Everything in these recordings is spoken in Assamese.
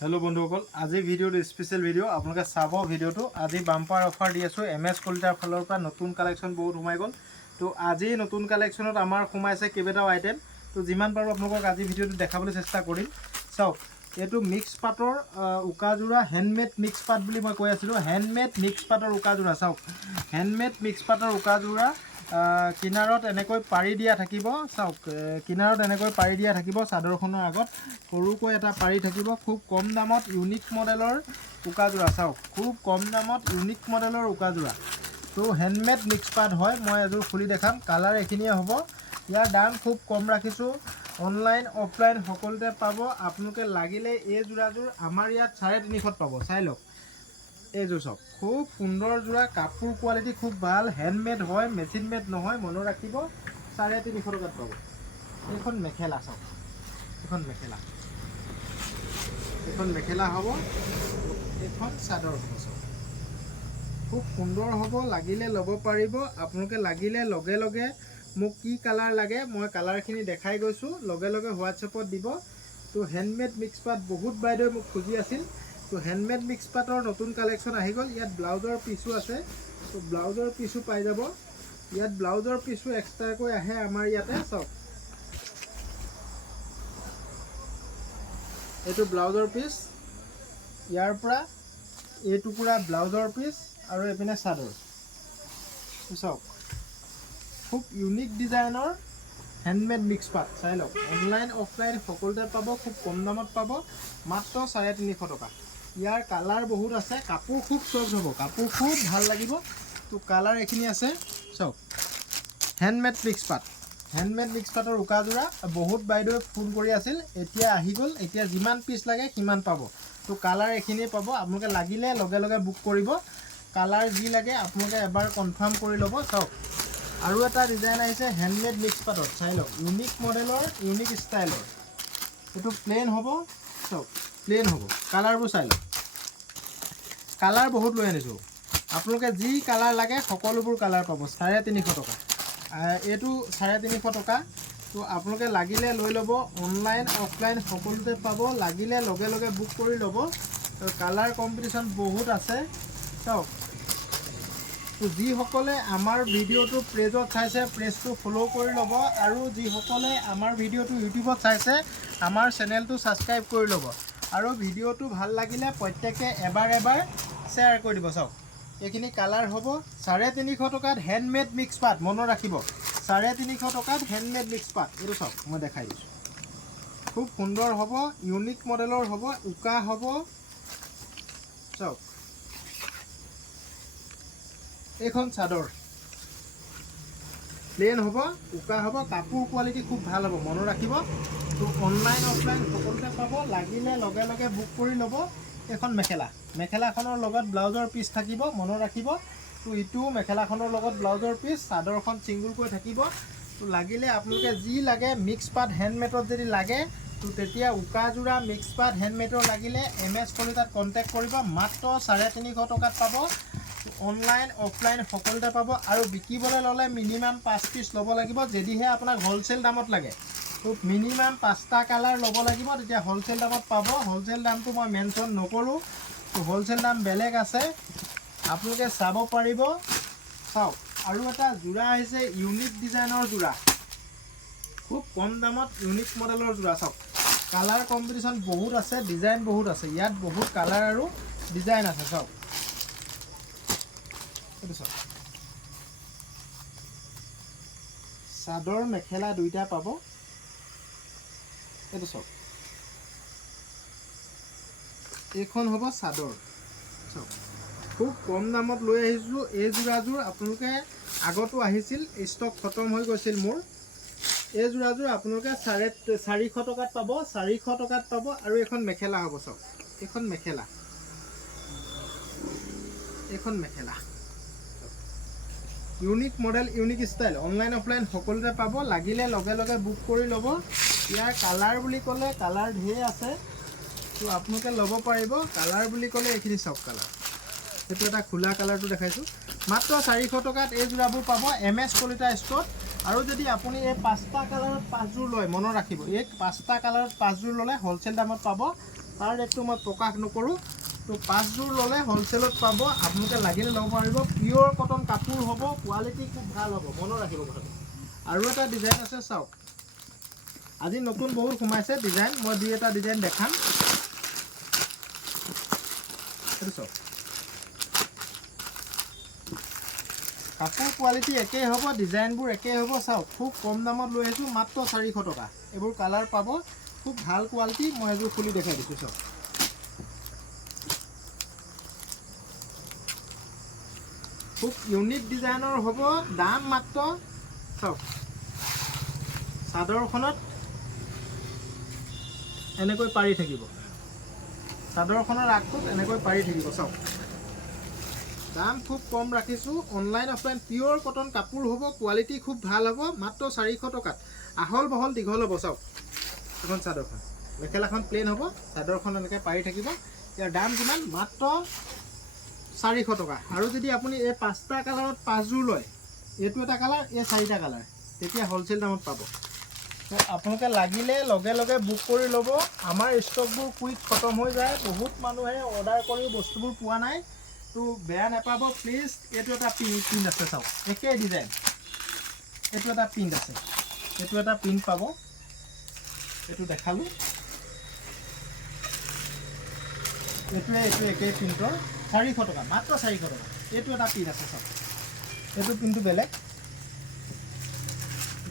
हेलो बंधुসকল আজি ভিডিওটো স্পেশাল ভিডিও আপোনালোকে চাব ভিডিওটো আজি বাম্পাৰ অফাৰ দি আছো এমএছ কলিতাৰ ফালৰ পৰা নতুন কালেকশন বহুত সোমাই গল তো আজি নতুন কালেকশনত আমাৰ সোমাইছে কেবেটাও আইটেম তো যিমান পাৰো আপোনালোকক আজি ভিডিওটো দেখাবলৈ চেষ্টা কৰিম চাওক এটো মিক্স পাটৰ উকাজোৰা হ্যান্ডমেড মিক্স পাট বুলি মই কৈ আছিলো হ্যান্ডমেড মিক্স পাটৰ উকাজোৰা চাওক হ্যান্ডমেড মিক্স পাটৰ উকাজোৰা কিনাৰত এনেকৈ পাৰি দিয়া থাকিব চাওক কিনাৰত এনেকৈ পাৰি দিয়া থাকিব চাদৰখনৰ আগত সৰুকৈ এটা পাৰি থাকিব খুব কম দামত ইউনিক মডেলৰ উকাজোৰা চাওক খুব কম দামত ইউনিক মডেলৰ উকাজোৰা তো হ্যান্ডমেড মিক্স পাট হয় মই এযোৰ খুলি দেখাম কালাৰ এখিনিয়ে হ'ব ইয়াৰ দাম খুব কম ৰাখিছো অনলাইন অফলাইন সকলোতে পাব আপোনালোকে লাগিলে এই জোৰাযোৰ আমাৰ ইয়াত 350 পাব চাই লওক এইযোৰ সব খুব সুন্দৰ জোৰা কাপোৰ কোৱালিটি খুব ভাল হ্যান্ডমেড হয় মেচিন মেড নহয় মন ৰাখিব 350 টকাত পাব এখন মেখেলা চাওক এখন মেখেলা হ'ব এখন চাদৰ হ'ব চাওক খুব সুন্দৰ হ'ব লাগিলে ল'ব পাৰিব আপোনালোকে লাগিলে লগে লগে মোক কি কালাৰ লাগে মই কালাৰখিনি দেখাই গৈছো লগে লগে হোৱাটছএপত দিব তো হ্যান্ডমেড মিক্স পাট বহুত বাইদেউ মোক খুজি আছিল তো হ্যান্ডমেড মিক্স পাটৰ নতুন কালেকশন আহি গল ইয়াত ব্লাউজৰ পিসও আছে তো ব্লাউজৰ পিসও পাই যাব ইয়াত ব্লাউজৰ পিসও এক্সট্ৰাকৈ আহে আমাৰ ইয়াতে চাওক এটো ব্লাউজৰ পিস ইয়াৰ পৰা এই টুকুৰা ব্লাউজৰ পিস আৰু এপিনে চাদৰ চাওক খুব ইউনিক ডিজাইনৰ হ্যান্ডমেড মিক্স পাট চাই লওক অনলাইন অফলাইন সকলোতে পাব খুব কম দামত পাব মাত্ৰ 350 টকা ইয়াৰ কালাৰ বহুত আছে কাপোৰ খুব সফট হ'ব কাপোৰ খুব ভাল লাগিব তো কালাৰ এখিনি আছে চাওক হ্যান্ডমেড মিক্স পাটৰ উকাজোৰা বহুত বাইদেউ ফোন কৰি আছিল এতিয়া আহি গল এতিয়া যিমান পিস লাগে কিমান পাব তো কালাৰ এখিনি পাব আপোনালোকে লাগিলে লগে লগে বুক কৰিব কালাৰ যি লাগে আপোনালোকে এবাৰ কনফাৰ্ম কৰি ল'ব চাওক আৰু এটা ডিজাইন আহিছে হ্যান্ডমেড মিক্স পাটত চাই লওক ইউনিক মডেলৰ ইউনিক ষ্টাইলৰ এটো প্লেন হ'ব চাওক প্লেন হ'ব কালাৰবোৰ চাই লওক কালাৰ বহুত লৈ আনিছো আপোনালোকে যি কালাৰ লাগে সকলোবোৰ কালাৰ পাব 350 টকা এটো 350 টকা তো আপোনালোকে লাগিলে লৈ ল'ব অনলাইন অফলাইন সকলোতে পাব লাগিলে লগে লগে বুক কৰি ল'ব কালাৰ কম্পিটিশন বহুত আছে চাওক তো যিসকলে আমাৰ ভিডিওটো পেজত চাইছে পেজটো ফলো কৰি ল'ব আৰু যিসকলে আমাৰ ভিডিওটো ইউটিউবত চাইছে আমাৰ চেনেলটো সাবস্ক্ৰাইব কৰি ল'ব আৰু ভিডিওটো ভাল লাগিলে প্ৰত্যেককে এবাৰ শ্বেয়াৰ কৰি দিব চাওক এখিনি কালাৰ হ'ব 350 টকাত হ্যান্ডমেড মিক্স পাট মন ৰাখিব 350 টকাত হ্যান্ডমেড মিক্স পাট এটো চাওক মই দেখাই দিছো খুব সুন্দৰ হ'ব ইউনিক মডেলৰ হ'ব উকা হ'ব চাওক এখন চাদৰ প্লেন হ'ব উকা হ'ব কাপোৰ কোৱালিটি খুব ভাল হ'ব মন ৰাখিব তো অনলাইন অফলাইন সকলোতে পাব লাগিলে লগে লগে বুক কৰি ল'ব এখন মেখেলাখনৰ লগত ব্লাউজৰ পিস থাকিব মন ৰাখিব তো ইটো মেখেলাখনৰ লগত ব্লাউজৰ পিস চাদৰখন সিঙ্গল কৈ থাকিব তো লাগিলে আপোনালোকে যি লাগে মিক্স পাট হ্যান্ডমেডত যদি লাগে তো তেতিয়া উকাজোৰা মিক্স পাট হ্যান্ডমেডৰ লাগিলে এমএছ কলিতাত কন্টাক্ট কৰিব মাত্ৰ 350 টকাত পাব অনলাইন অফলাইন সকলোতে পাব আৰু বিকিবলৈ ললে মিনিমাম 5 পিস ল'ব লাগিব যদিহে আপোনাক হোলসেল দামত লাগে তো মিনিমাম 5টা কালাৰ ল'ব লাগিব তেতিয়া হোলসেল দামত পাব হোলসেল দামটো মই মেনশন নকৰো তো হোলসেল দাম বেলেগ আছে আপোনালোকে চাব পাৰিব চাওক আৰু এটা জোৰা আহিছে ইউনিক ডিজাইনৰ জোৰা খুব কম দামত ইউনিক মডেলৰ জোৰা চাওক কালাৰ কম্পিটিশন বহুত আছে ডিজাইন বহুত আছে ইয়াত বহুত কালাৰ আৰু ডিজাইন আছে চাওক চাদৰ মেখেলা দুইটা পাব এটো চাওক এখন হ'ব চাদৰ চাওক খুব কম দামত লৈ আহিছো এই জোৰাযোৰ আপোনালোকে আগতো আহিছিল ষ্টক খতম হৈ গৈছিল মোৰ এই জোৰাযোৰ আপোনালোকে 450 টকাত পাব 400 টকাত পাব আৰু এখন মেখেলা হ'ব চাওক এখন mekhela unique model unique style online offline সকলোতে পাব লাগিলে লগে লগে বুক কৰি ল'ব ইয়াৰ কালাৰ বুলি ক'লে কালাৰ ঢেৰ আছে তো আপোনালোকে ল'ব পাৰিব কালাৰ বুলি ক'লে এখিনি সব কালাৰ এটো এটা খোলা কালাৰটো দেখাইছো মাত্ৰ 400 টকাত এই জোৰাবোৰ পাব এমএছ কলিতা ষ্টৰত আৰু যদি আপুনি এই 5টা কালাৰত 5 জোৰ লয় মন ৰাখিব এই 5টা কালাৰত 5 জোৰ ললে হোলসেল দামত পাব তাৰ ৰেটটো মই প্ৰকাশ নকৰোঁ। তো 5 যোৰ ল'লে হ'লচেলত পাব, আপোনালোকে লাগিলে ল'ব পাৰিব। পিয়'ৰ কটন কাপোৰ হ'ব, কোৱালিটি খুব ভাল হ'ব, মনত ৰাখিব কথাটো। আৰু এটা ডিজাইন আছে চাওক, আজি নতুন বহুত সোমাইছে ডিজাইন, মই দুই এটা ডিজাইন দেখাম। সেইটো চাওক, কাপোৰ কোৱালিটি একেই হ'ব, ডিজাইনবোৰ একেই হ'ব। চাওক খুব কম দামত লৈ আহিছোঁ, মাত্ৰ 400 টকা। এইবোৰ কালাৰ পাব, খুব ভাল কোৱালিটি। মই এযোৰ খুলি দেখাই দিছোঁ চাওক, খুব ইউনিক ডিজাইনৰ হ'ব, দাম মাত্ৰ চাওক। চাদৰখনত এনেকৈ পাৰি থাকিব, চাদৰখনৰ আগটোত এনেকৈ পাৰি থাকিব চাওক। দাম খুব কম ৰাখিছোঁ, অনলাইন অফলাইন পিয়'ৰ কটন কাপোৰ হ'ব, কোৱালিটি খুব ভাল হ'ব, মাত্ৰ 400 টকাত। আহল বহল দীঘল হ'ব চাওক। এখন চাদৰখন, মেখেলাখন প্লেইন হ'ব, চাদৰখন এনেকৈ পাৰি থাকিব। ইয়াৰ দাম কিমান? মাত্ৰ 400 টকা। আৰু যদি আপুনি এই 5টা কালাৰত 5 যোৰ লয়, এইটো এটা কালাৰ, এই 4টা কালাৰ, তেতিয়া হ'লচেল দামত পাব। আপোনালোকে লাগিলে লগে লগে বুক কৰি ল'ব। আমাৰ ষ্টকবোৰ কুইক খতম হৈ যায়, বহুত মানুহে অৰ্ডাৰ কৰি বস্তুবোৰ পোৱা নাই, তো বেয়া নাপাব প্লিজ। এইটো এটা প্ৰিণ্ট আছে চাওক, একেই ডিজাইন। এইটো এটা প্ৰিণ্ট আছে, এইটো এটা প্ৰিণ্ট পাব, এইটো দেখালোঁ। এইটো একেই প্ৰিণ্টৰ, 400 টকা, মাত্ৰ 400 টকা। এইটো এটা প্ৰিণ্ট আছে চাওক, এইটো প্ৰিণ্টটো বেলেগ,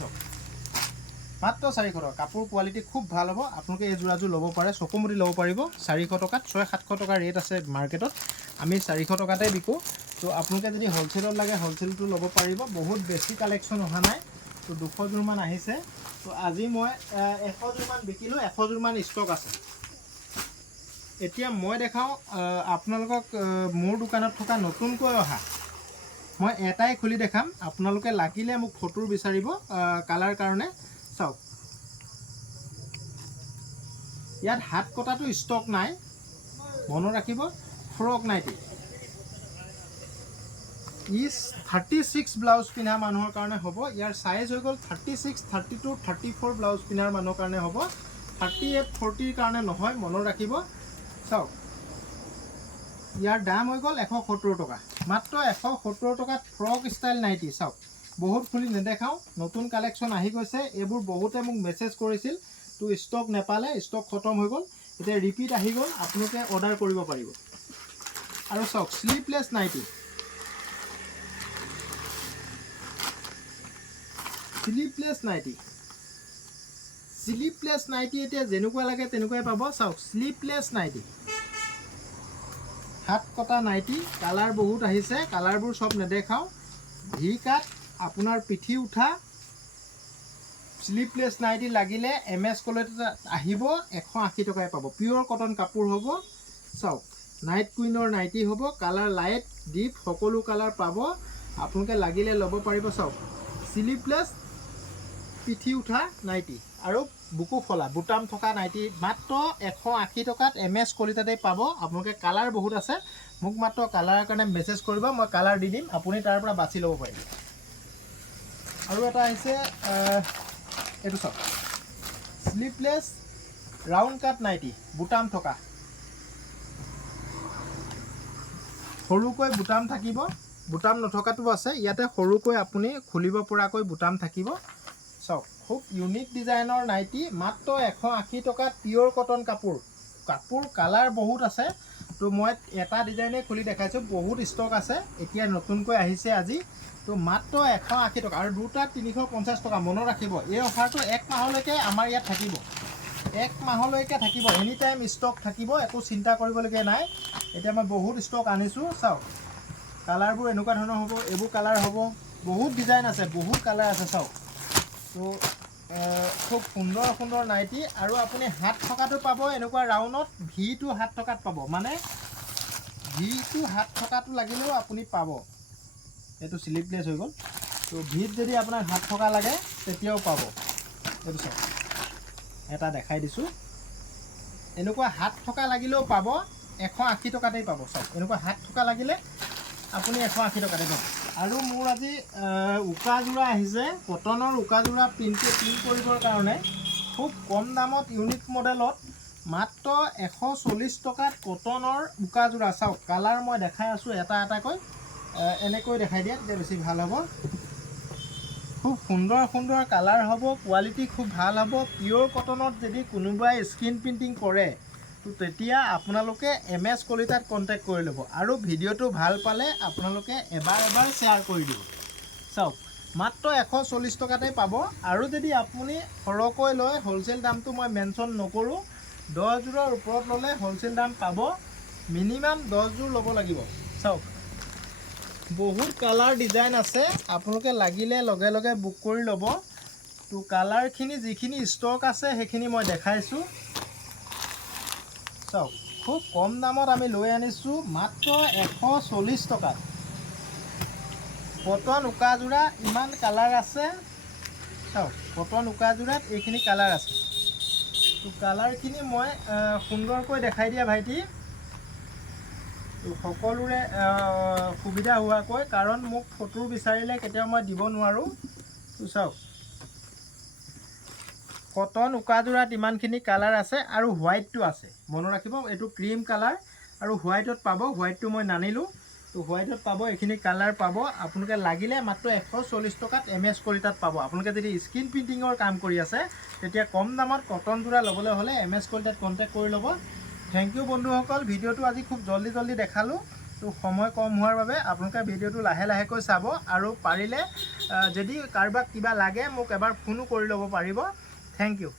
চাওক মাত্ৰ 400 টকা। কাপোৰ কোৱালিটি খুব ভাল হ'ব, আপোনালোকে এই যোৰাযোৰ ল'ব পাৰে, চকুমুটি ল'ব পাৰিব 400 টকাত। 600-700 টকা ৰেট আছে মাৰ্কেটত, আমি 400 টকাতে বিকোঁ। তো আপোনালোকে যদি হ'লচেলত লাগে হ'লচেলটো ল'ব পাৰিব। বহুত বেছি কালেকশ্যন অহা নাই, তো 200 যোৰমান আহিছে। তো আজি মই 100 যোৰমান বিকিলোঁ, 100 যোৰমান ষ্টক আছে। এতিয়া মই দেখাওঁ আপোনালোকক মোৰ দোকানত থকা নতুনকৈ অহা, মই এটাই খুলি দেখাম। আপোনালোকে লাগিলে মোক ফটো বিচাৰিব কালাৰ কাৰণে। চাওক ইয়াত হাত কটাটো ষ্টক নাই, মনত ৰাখিব। ফ্ৰক নাইটি, ই 36 ব্লাউজ পিন্ধা মানুহৰ কাৰণে হ'ব। ইয়াৰ চাইজ হৈ গ'ল 36, 32, 34 ব্লাউজ পিন্ধাৰ মানুহৰ কাৰণে হ'ব, 38, 40ৰ কাৰণে নহয়, মনত ৰাখিব। চাওক ইয়াৰ দাম হৈ গ'ল 170 টকা, মাত্ৰ 170 টকাত ফ্ৰক ষ্টাইল নাইটি। চাওক বহুত খুলি নেদেখাওঁ, নতুন কালেকশ্যন আহি গৈছে। এইবোৰ বহুতে মোক মেছেজ কৰিছিল, তো ষ্টক নেপালে, ষ্টক খতম হৈ গ'ল। এতিয়া ৰিপিট আহি গ'ল, আপোনালোকে অৰ্ডাৰ কৰিব পাৰিব। আৰু চাওক sleeveless nightie, sleeveless nightie, sleeveless nightie এতিয়া যেনেকুৱা লাগে তেনেকুৱাই পাব। চাওক শ্লিভলেছ নাইটি, হাত কটা নাইটি, কালাৰ বহুত আহিছে, কালাৰবোৰ চব নেদেখাওঁ। ভি কাট, আপোনাৰ পিঠি উঠা শ্লিভলেছ নাইটি লাগিলে MS কোৱালিটিত আহিব, 180 টকাই পাব। পিয়'ৰ কটন কাপোৰ হ'ব। চাওক নাইট কুইনৰ নাইটি হ'ব, কালাৰ লাইট ডিপ সকলো কালাৰ পাব, আপোনালোকে লাগিলে ল'ব পাৰিব। চাওক শ্লিভলেছ পিঠি উঠা নাইটি আৰু বুকু ফলা বুটাম থকা নাইটি, মাত্ৰ 180 টকাত MS কোৱালিটিতে পাব। আপোনালোকে কালাৰ বহুত আছে, মোক মাত্ৰ কালাৰৰ কাৰণে মেছেজ কৰিব, মই কালাৰ দি দিম, আপুনি তাৰ পৰা বাছি ল'ব পাৰিব। আৰু এটা আহিছে এইটো চাওক শ্লিভলেছ ৰাউণ্ড কাট নাইটি, বুটাম থকা, সৰুকৈ বুটাম থাকিব, বুটাম নথকাটো আছে, ইয়াতে সৰুকৈ আপুনি খুলিব পৰাকৈ বুটাম থাকিব। চাওক খুব ইউনিক ডিজাইনৰ নাইটি, মাত্ৰ 180 টকাত পিয়'ৰ কটন কাপোৰ। কাপোৰ কালাৰ বহুত আছে, তো মই এটা ডিজাইনে খুলি দেখাইছোঁ, বহুত ষ্টক আছে, এতিয়া নতুনকৈ আহিছে আজি। তো মাত্ৰ 180 টকা, আৰু দুটাত 350 টকা। মনত ৰাখিব এই অফাৰটো 1 মাহলৈকে আমাৰ ইয়াত থাকিব, 1 মাহলৈকে থাকিব, এনি টাইম ষ্টক থাকিব, একো চিন্তা কৰিবলগীয়া নাই। এতিয়া মই বহুত ষ্টক আনিছোঁ। চাওক কালাৰবোৰ এনেকুৱা ধৰণৰ হ'ব, এইবোৰ কালাৰ হ'ব, বহুত ডিজাইন আছে, বহুত কালাৰ আছে। চাওক তো খুব সুন্দৰ সুন্দৰ নাইটি, আৰু আপুনি হাত থকাটো পাব এনেকুৱা ৰাউণ্ডত, ভিটো হাত থকাত পাব, মানে ভিটো হাত থকাটো লাগিলেও আপুনি পাব। এইটো শ্লিভলেছ হৈ গ'ল, তো ভিত যদি আপোনাক হাত থকা লাগে তেতিয়াও পাব। এইটো চাওক এটা দেখাই দিছোঁ, এনেকুৱা হাত থকা লাগিলেও পাব, 180 টকাতেই পাব। চাওক এনেকুৱা হাত থকা লাগিলে আপুনি 180 টকাতে পাব। আৰু মোৰ আজি উকা যোৰা আহিছে, কটনৰ উকা যোৰা প্ৰিণ্ট কৰিবৰ কাৰণে খুব কম দামত ইউনিক মডেলত মাত্ৰ 140 টকাত কটনৰ উকাযোৰা। চাওক কালাৰ মই দেখাই আছোঁ এটা এটাকৈ, এনেকৈ দেখাই দিয়া তেতিয়া বেছি ভাল হ'ব। খুব সুন্দৰ সুন্দৰ কালাৰ হ'ব, কোৱালিটি খুব ভাল হ'ব। পিয়'ৰ কটনত যদি কোনোবাই স্ক্ৰীণ প্ৰিণ্টিং কৰে তো তেতিয়া আপোনালোকে MS কলিতাত কণ্টেক্ট কৰি ল'ব, আৰু ভিডিঅ'টো ভাল পালে আপোনালোকে এবাৰ শ্বেয়াৰ কৰি দিব। চাওক মাত্ৰ 140 টকাতে পাব। আৰু যদি আপুনি সৰহকৈ লয়, হ'লচেল দামটো মই মেনশ্যন নকৰোঁ, 10 যোৰৰ ওপৰত ল'লে হ'লচেল দাম পাব। মিনিমাম 10 যোৰ ল'ব লাগিব। চাওক বহুত কালাৰ ডিজাইন আছে, আপোনালোকে লাগিলে লগে লগে বুক কৰি ল'ব। তো কালাৰখিনি যিখিনি ষ্টক আছে সেইখিনি মই দেখাইছোঁ। চাওক খুব কম দামত আমি লৈ আনিছোঁ, মাত্ৰ 140 টকাত। কটন উকাযোৰা ইমান কালাৰ আছে। চাওক কটন উকাযোৰাত এইখিনি কালাৰ আছে। তো কালাৰখিনি মই সুন্দৰকৈ দেখাই দিয়া ভাইটি, সকলোৰে সুবিধা হোৱাকৈ, কাৰণ মোক ফটো বিচাৰিলে কেতিয়াও মই দিব নোৱাৰোঁ। তো চাওক কটন উকাযোৰাত ইমানখিনি কালাৰ আছে, আৰু হোৱাইটটো আছে, মনত ৰাখিব এইটো ক্ৰীম কালাৰ আৰু হোৱাইটত পাব। হোৱাইটটো মই নানিলোঁ, তো হোৱাইটত পাব, এইখিনি কালাৰ পাব। আপোনালোকে লাগিলে মাত্ৰ 140 টকাত MS কলিতাত পাব। আপোনালোকে যদি স্ক্ৰীণ প্ৰিণ্টিঙৰ কাম কৰি আছে তেতিয়া কম দামত কটন যোৰা ল'বলৈ হ'লে MS কলিতাত কণ্টেক্ট কৰি ল'ব। থেংক ইউ বন্ধুসকল। ভিডিঅ'টো আজি খুব জল্দি দেখালোঁ। তো সময় কম হোৱাৰ বাবে আপোনালোকে ভিডিঅ'টো লাহেকৈ চাব, আৰু পাৰিলে যদি কাৰোবাক কিবা লাগে মোক এবাৰ ফোনো কৰি ল'ব পাৰিব। Thank U.